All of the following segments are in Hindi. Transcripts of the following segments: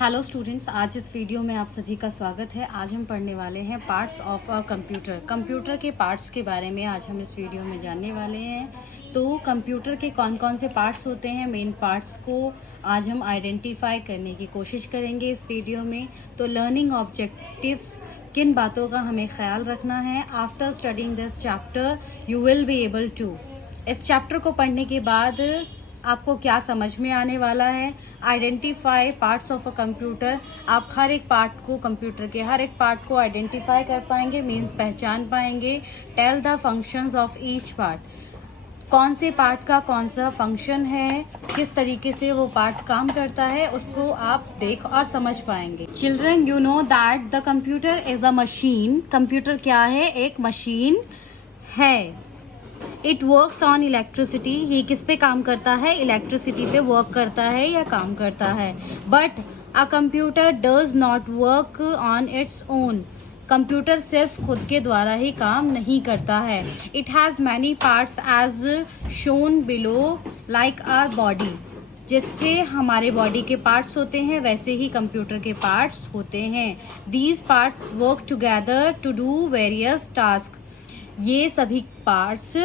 हेलो स्टूडेंट्स, आज इस वीडियो में आप सभी का स्वागत है। आज हम पढ़ने वाले हैं parts of a computer. Computer के पार्ट्स के बारे में आज हम इस वीडियो में जानने वाले हैं। तो कंप्यूटर के कौन कौन से पार्ट्स होते हैं, मेन पार्ट्स को आज हम आइडेंटिफाई करने की कोशिश करेंगे इस वीडियो में। तो लर्निंग ऑब्जेक्टिव्स, किन बातों का हमें ख्याल रखना है। After studying this chapter you will be able to, इस चैप्टर को पढ़ने के बाद आपको क्या समझ में आने वाला है। Identify parts of a computer, आप हर एक पार्ट को, कंप्यूटर के हर एक पार्ट को आइडेंटिफाई कर पाएंगे, मीन्स पहचान पाएंगे। Tell the functions of each part, कौन से पार्ट का कौन सा फंक्शन है, किस तरीके से वो पार्ट काम करता है, उसको आप देख और समझ पाएंगे। Children, you know that the computer is a machine. Computer क्या है? एक मशीन है। इट वर्क्स ऑन इलेक्ट्रिसिटी, ये किस पे काम करता है? इलेक्ट्रिसिटी पे वर्क करता है या काम करता है। But a computer does not work on its own, computer सिर्फ खुद के द्वारा ही काम नहीं करता है। It has many parts as shown below, like our body, जिससे हमारे बॉडी के पार्ट्स होते हैं वैसे ही कंप्यूटर के पार्ट्स होते हैं। These parts work together to do various task, ये सभी पार्ट्स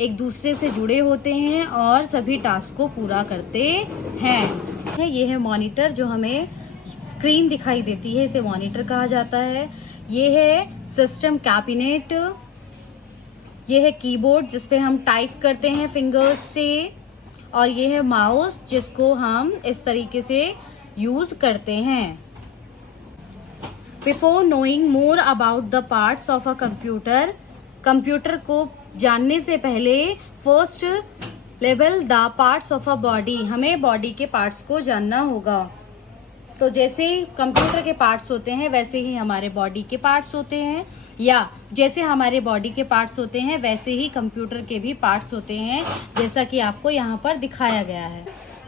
एक दूसरे से जुड़े होते हैं और सभी टास्क को पूरा करते हैं। ये है मॉनिटर, जो हमें स्क्रीन दिखाई देती है, इसे मॉनिटर कहा जाता है। ये है सिस्टम कैबिनेट, ये है कीबोर्ड जिसपे हम टाइप करते हैं फिंगर्स से, और ये है माउस जिसको हम इस तरीके से यूज करते हैं। Before knowing more about the parts of a computer, computer को जानने से पहले first level the parts of a body, हमें बॉडी के पार्ट्स को जानना होगा। तो जैसे कंप्यूटर के पार्ट्स होते हैं वैसे ही हमारे बॉडी के पार्ट्स होते हैं, या जैसे हमारे बॉडी के पार्ट्स होते हैं वैसे ही कंप्यूटर के भी पार्ट्स होते हैं, जैसा कि आपको यहाँ पर दिखाया गया है।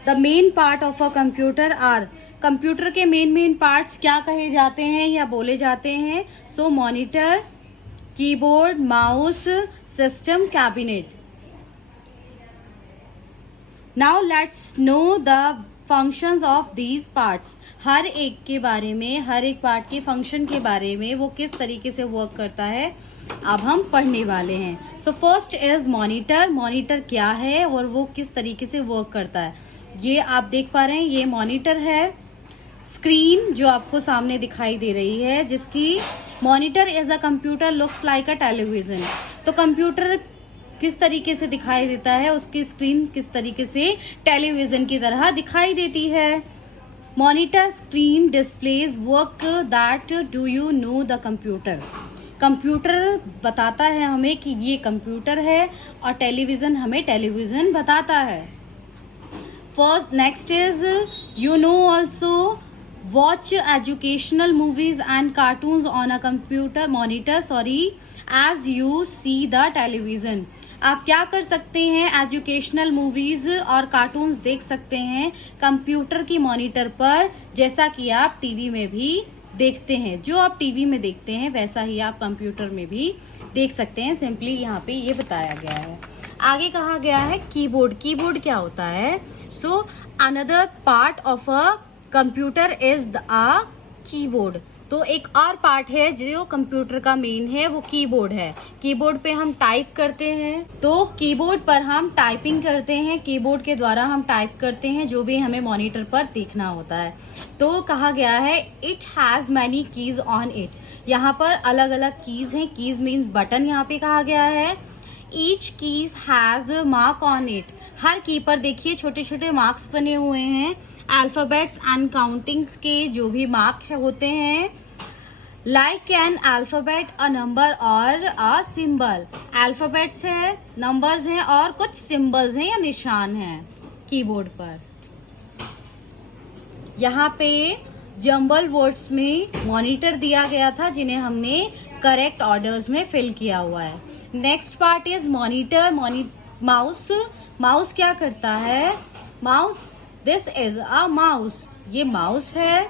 The main part of a computer are, computer के मेन पार्ट्स क्या कहे जाते हैं या बोले जाते हैं? So monitor, keyboard, mouse, system cabinet. Now let's know the functions of these parts, हर एक के बारे में, हर एक पार्ट के फंक्शन के बारे में, वो किस तरीके से वर्क करता है अब हम पढ़ने वाले हैं। So first is monitor, monitor क्या है और वो किस तरीके से वर्क करता है। ये आप देख पा रहे हैं, ये मॉनिटर है। स्क्रीन जो आपको सामने दिखाई दे रही है, जिसकी monitor is a computer looks like a television, तो कंप्यूटर किस तरीके से दिखाई देता है, उसकी स्क्रीन किस तरीके से टेलीविजन की तरह दिखाई देती है। Monitor screen displays work that do you know the computer, computer बताता है हमें कि ये कंप्यूटर है, और टेलीविजन हमें टेलीविजन बताता है। First next is you know also watch educational movies and cartoons on a computer monitor, as you see the television, आप क्या कर सकते हैं? एजुकेशनल मूवीज और कार्टून्स देख सकते हैं कंप्यूटर की मॉनिटर पर, जैसा कि आप टीवी में भी देखते हैं। जो आप टीवी में देखते हैं वैसा ही आप कंप्यूटर में भी देख सकते हैं। सिंपली यहाँ पे ये बताया गया है। आगे कहा गया है कीबोर्ड। कीबोर्ड क्या होता है? So another part of a computer is a keyboard, तो एक और पार्ट है जो कंप्यूटर का मेन है, वो कीबोर्ड है। कीबोर्ड पे हम टाइप करते हैं, तो कीबोर्ड पर हम टाइपिंग करते हैं, कीबोर्ड के द्वारा हम टाइप करते हैं जो भी हमें मॉनिटर पर देखना होता है। तो कहा गया है it has many keys on it, यहाँ पर अलग अलग कीज हैं। कीज मीन्स बटन, यहाँ पे कहा गया है। Each keys has mark on it, हर की पर देखिए छोटे छोटे मार्क्स बने हुए हैं। अल्फाबेट्स एंड काउंटिंग्स के जो भी मार्क होते हैं, like an alphabet, a number और अ सिंबल। अल्फाबेट्स है, नंबर्स हैं और कुछ सिंबल्स हैं या निशान हैं कीबोर्ड पर। यहाँ पे जंबल वर्ड्स में मॉनिटर दिया गया था, जिन्हें हमने करेक्ट ऑर्डर्स में फिल किया हुआ है। Next part is monitor, mouse. Mouse क्या करता है? Mouse, this is a mouse, ये माउस है।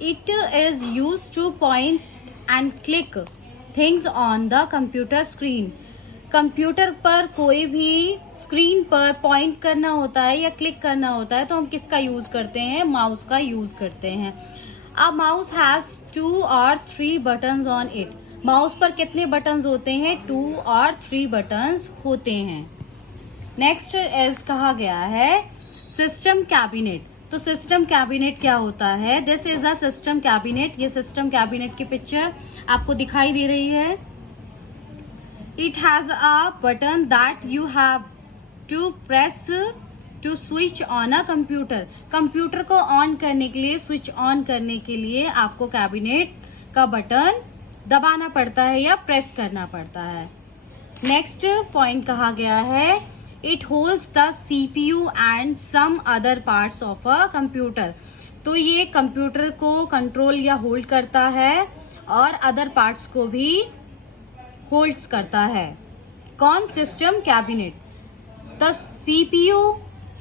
It is use two point and click things on the computer screen, computer पर कोई भी स्क्रीन पर पॉइंट करना होता है या क्लिक करना होता है तो हम किसका यूज करते हैं? माउस का यूज करते हैं। अ माउस हैज 2 और 3 बटन्स ऑन इट। माउस पर कितने बटन्स होते हैं? 2 और 3 बटन्स होते हैं। नेक्स्ट इज कहा गया है सिस्टम कैबिनेट। तो सिस्टम कैबिनेट क्या होता है? This is a system cabinet. ये सिस्टम कैबिनेट की पिक्चर आपको दिखाई दे रही है। It has a button that you have to press to switch on a computer. Computer को ऑन करने के लिए, स्विच ऑन करने के लिए आपको कैबिनेट का बटन दबाना पड़ता है या प्रेस करना पड़ता है। नेक्स्ट पॉइंट कहा गया है it holds the CPU and some other parts of a computer. तो ये कंप्यूटर को कंट्रोल या होल्ड करता है और अदर पार्ट्स को भी होल्ड्स करता है। कौन? System cabinet. The CPU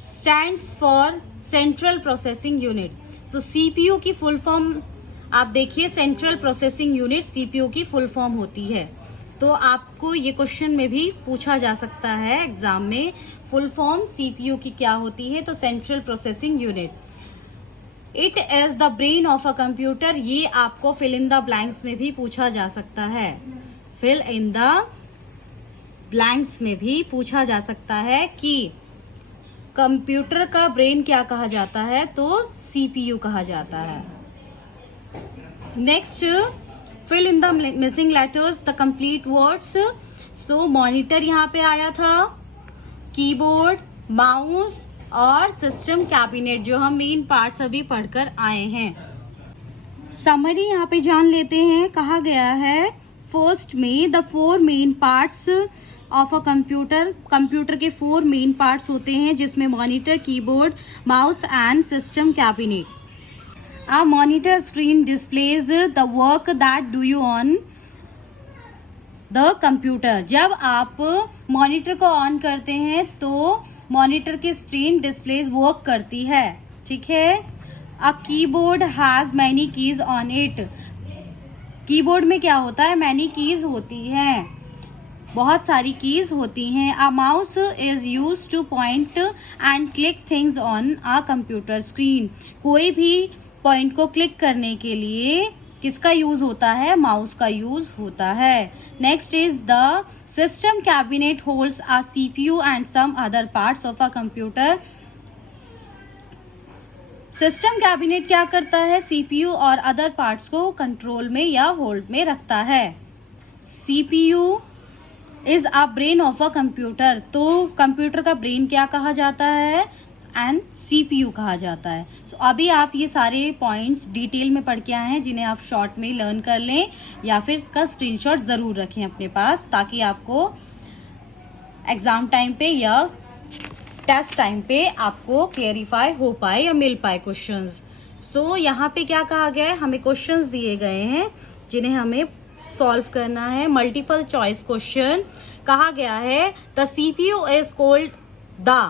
stands for central processing unit. तो CPU की फुल फॉर्म आप देखिए, सेंट्रल प्रोसेसिंग यूनिट CPU की फुल फॉर्म होती है। तो आपको ये क्वेश्चन में भी पूछा जा सकता है एग्जाम में, फुल फॉर्म CPU की क्या होती है? तो central processing unit. It is the brain of a computer. ये आपको फिल इन द ब्लैंक्स में भी पूछा जा सकता है। फिल इन द ब्लैंक्स में भी पूछा जा सकता है कि कंप्यूटर का ब्रेन क्या कहा जाता है? तो CPU कहा जाता है। Next, fill in the missing letters the complete words. So monitor यहाँ पे आया था, कीबोर्ड, माउस और सिस्टम कैबिनेट, जो हम मेन पार्ट्स अभी पढ़कर आए हैं। समरी यहाँ पे जान लेते हैं। कहा गया है फर्स्ट में the 4 main parts of a computer. Computer के 4 मेन पार्ट्स होते हैं जिसमें monitor, keyboard, mouse and system cabinet. A monitor screen displays the work that do you on the computer। जब आप मॉनिटर को ऑन करते हैं तो मॉनिटर की स्क्रीन डिस्प्लेस वर्क करती है, ठीक है। A keyboard has many keys on it। Keyboard में क्या होता है? मैनी कीज होती हैं, बहुत सारी कीज होती हैं। A mouse is used to point and click things on a computer screen। कोई भी पॉइंट को क्लिक करने के लिए किसका यूज होता है? माउस का यूज होता है। Next is the system cabinet holds a CPU and some other parts of a computer. System cabinet क्या करता है? CPU और अदर पार्ट्स को कंट्रोल में या होल्ड में रखता है। CPU is a brain of a computer. तो कंप्यूटर का ब्रेन क्या कहा जाता है? एंड CPU कहा जाता है। So, अभी आप ये सारे पॉइंट्स डिटेल में पढ़ के आए हैं जिन्हें आप शॉर्ट में लर्न कर लें या फिर इसका स्क्रीनशॉट जरूर रखें अपने पास, ताकि आपको एग्जाम टाइम पे या टेस्ट टाइम पे आपको क्लेरिफाई हो पाए या मिल पाए क्वेश्चंस। सो यहाँ पे क्या कहा गया है? हमें क्वेश्चंस दिए गए हैं जिन्हें हमें सॉल्व करना है। Multiple choice question. कहा गया है the CPU is called the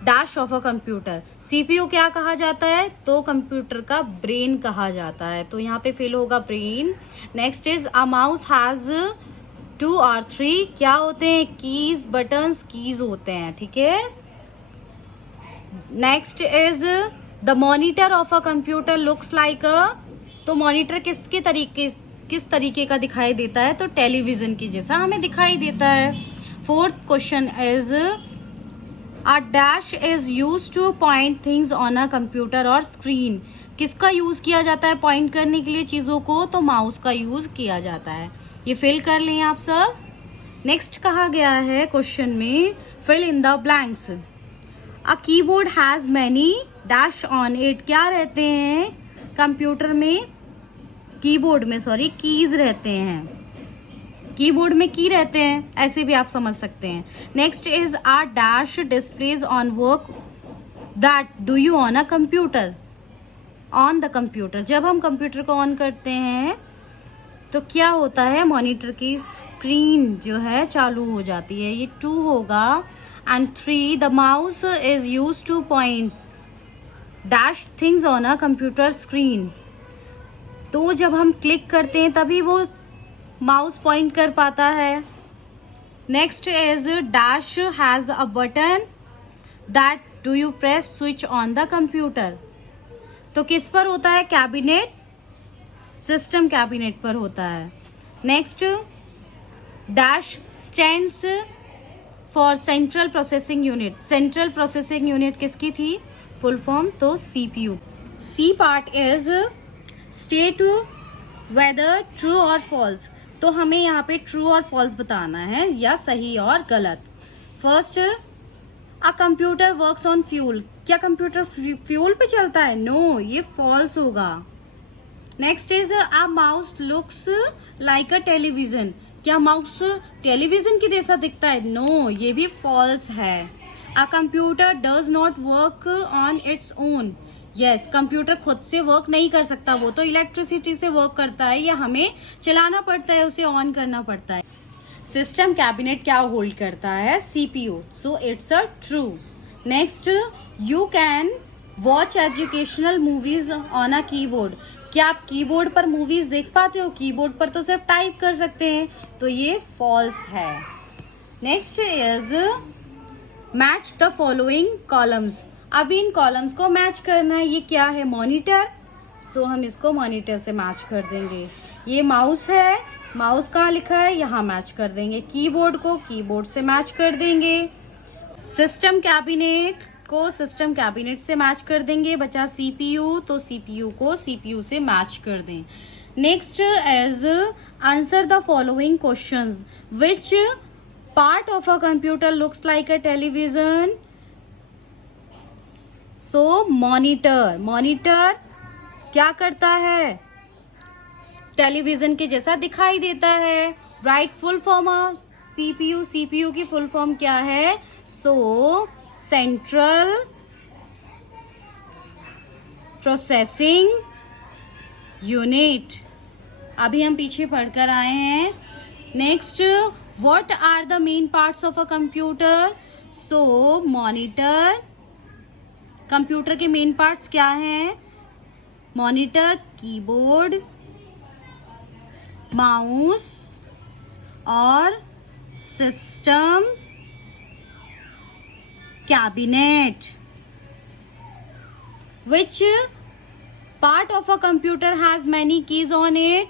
dash of a computer. CPU क्या कहा जाता है? तो कंप्यूटर का ब्रेन कहा जाता है। तो यहाँ पे फिल होगा brain. Next is a mouse has 2 और 3 क्या होते हैं? कीज, बटन्स, कीज होते हैं, ठीक है। Next is the monitor of a computer looks like अ। तो मॉनिटर किस तरीके का दिखाई देता है? तो टेलीविजन की जैसा हमें दिखाई देता है। Fourth question is A dash is used to point things on a computer और screen। किसका यूज किया जाता है पॉइंट करने के लिए चीजों को? तो माउस का यूज किया जाता है। ये फिल कर लें आप सब। नेक्स्ट कहा गया है क्वेश्चन में fill in the blanks. A keyboard has many dash on it. क्या रहते हैं कंप्यूटर में? कीबोर्ड में कीज रहते हैं। कीबोर्ड में की रहते हैं, ऐसे भी आप समझ सकते हैं। Next is a dash displays on work that do you on a computer. On the computer, जब हम कंप्यूटर को ऑन करते हैं तो क्या होता है? मॉनिटर की स्क्रीन जो है चालू हो जाती है। ये 2 होगा। And 3 the mouse is use two point dash things on a computer screen. तो जब हम क्लिक करते हैं तभी वो माउस पॉइंट कर पाता है। Next is dash has a button that do you press switch on the computer. तो किस पर होता है? कैबिनेट, सिस्टम कैबिनेट पर होता है। Next dash stands for central processing unit. Central processing unit किसकी थी? फुल फॉर्म तो CPU। C part is state whether true और फॉल्स। तो हमें यहाँ पे ट्रू और फॉल्स बताना है या सही और गलत। First, a computer works on fuel. क्या कंप्यूटर फ्यूल पे चलता है? नो, ये फॉल्स होगा। Next is a mouse looks like a television. क्या माउस टेलीविजन की जैसा दिखता है? नो, ये भी फॉल्स है। अ computer does not work on its own. Yes, computer खुद से वर्क नहीं कर सकता, वो तो इलेक्ट्रिसिटी से वर्क करता है या हमें चलाना पड़ता है, उसे ऑन करना पड़ता है। सिस्टम कैबिनेट क्या होल्ड करता है? CPU। So it's a true. Next, you can watch educational movies on a keyboard. क्या आप कीबोर्ड पर मूवीज देख पाते हो? कीबोर्ड पर तो सिर्फ टाइप कर सकते हैं, तो ये फॉल्स है। Next is match the following columns. अब इन कॉलम्स को मैच करना है। ये क्या है? मॉनिटर। सो हम इसको मॉनिटर से मैच कर देंगे। ये माउस है, माउस कहाँ लिखा है? यहाँ मैच कर देंगे। कीबोर्ड को कीबोर्ड से मैच कर देंगे। सिस्टम कैबिनेट को सिस्टम कैबिनेट से मैच कर देंगे। बचा CPU, तो CPU को CPU से मैच कर दें। Next is answer the following questions. Which part of a computer looks like a television? So monitor. Monitor क्या करता है? टेलीविजन के जैसा दिखाई देता है। Right, full form of CPU। CPU की फुल फॉर्म क्या है? So central processing unit. अभी हम पीछे पढ़कर आए हैं। Next, what are the main parts of a computer? So monitor. Computer के मेन पार्ट्स क्या हैं? मॉनिटर, कीबोर्ड, माउस और system cabinet. Which part of a computer has many keys on it?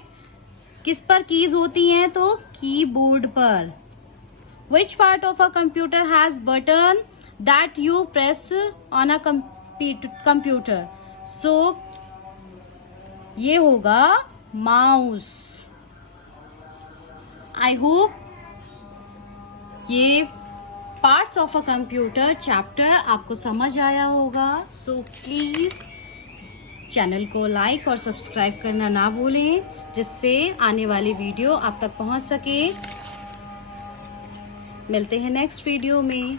किस पर कीज होती हैं? तो कीबोर्ड पर। Which part of a computer has button that you press on a computer? So ये होगा माउस। आई होप ये parts of a computer chapter आपको समझ आया होगा। सो प्लीज चैनल को लाइक और सब्सक्राइब करना ना भूलें, जिससे आने वाली वीडियो आप तक पहुंच सके। मिलते हैं नेक्स्ट वीडियो में।